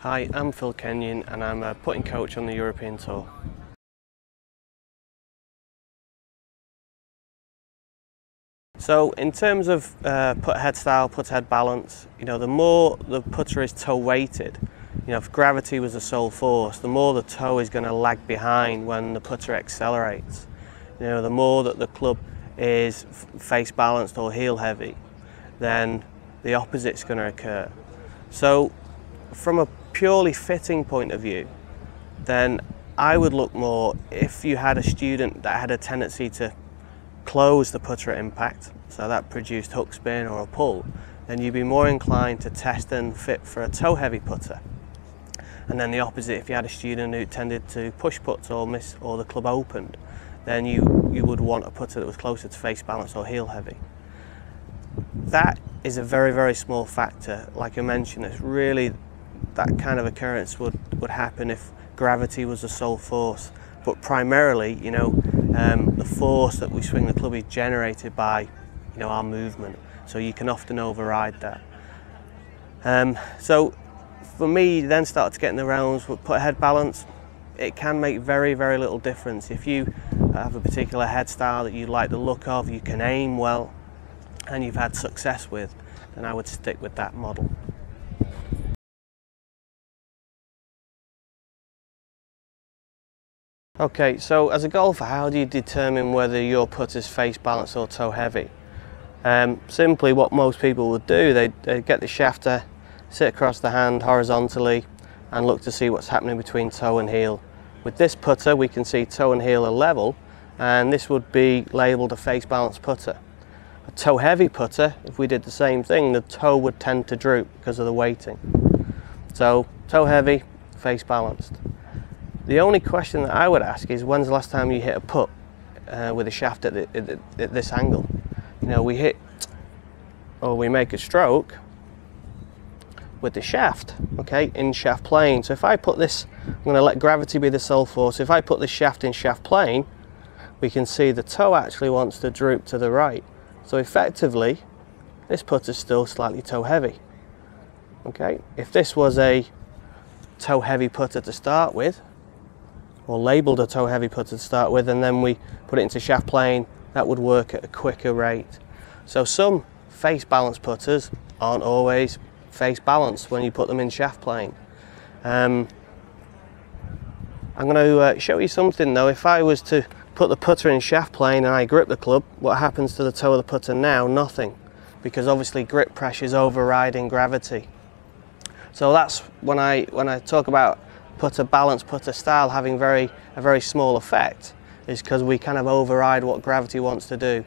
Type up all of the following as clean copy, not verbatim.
Hi, I'm Phil Kenyon and I'm a putting coach on the European Tour. So in terms of putt head style, putt head balance, the more the putter is toe weighted, if gravity was the sole force, the more the toe is going to lag behind when the putter accelerates. The more that the club is face balanced or heel heavy, then the opposite's going to occur. So from a purely fitting point of view, then I would look more if you had a student that had a tendency to close the putter at impact, so that produced hook spin or a pull, then you'd be more inclined to test and fit for a toe heavy putter. And then the opposite, if you had a student who tended to push putts or miss or the club opened, then you would want a putter that was closer to face balance or heel heavy. That is a very, very small factor. Like I mentioned, it's really that kind of occurrence would happen if gravity was the sole force. But primarily, the force that we swing the club is generated by, our movement. So you can often override that. So for me, then start to get in the realms with putt head balance. It can make very, very little difference. If you have a particular head style that you like the look of, you can aim well, and you've had success with, then I would stick with that model. Okay, so as a golfer, how do you determine whether your putt is face balanced or toe heavy? Simply what most people would do, they get the shafter, sit across the hand horizontally and look to see what's happening between toe and heel. With this putter we can see toe and heel are level, and this would be labelled a face balanced putter. A toe heavy putter, if we did the same thing, the toe would tend to droop because of the weighting. So toe heavy, face balanced. The only question that I would ask is, when's the last time you hit a putt with a shaft at this angle? We hit or we make a stroke with the shaft, okay, in shaft plane. So if I put this, I'm going to let gravity be the sole force. If I put the shaft in shaft plane, we can see the toe actually wants to droop to the right. So effectively, this putter is still slightly toe heavy. Okay, if this was a toe heavy putter to start with, or labelled a toe heavy putter to start with, and then we put it into shaft plane, that would work at a quicker rate. So some face balance putters aren't always face balanced when you put them in shaft plane. I'm going to show you something though. If I was to put the putter in shaft plane and I grip the club, what happens to the toe of the putter now? Nothing, because obviously grip pressure is overriding gravity. So that's when I talk about putter balance, putter style having a very small effect, is because we kind of override what gravity wants to do.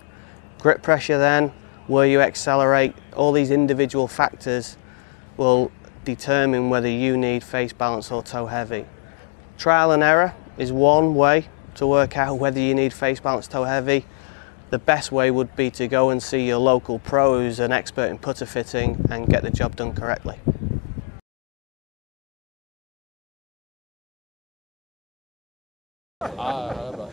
Grip pressure then, where you accelerate, all these individual factors will determine whether you need face balance or toe heavy. Trial and error is one way to work out whether you need face balance, toe heavy. The best way would be to go and see your local pro who's an expert in putter fitting and get the job done correctly. Ah,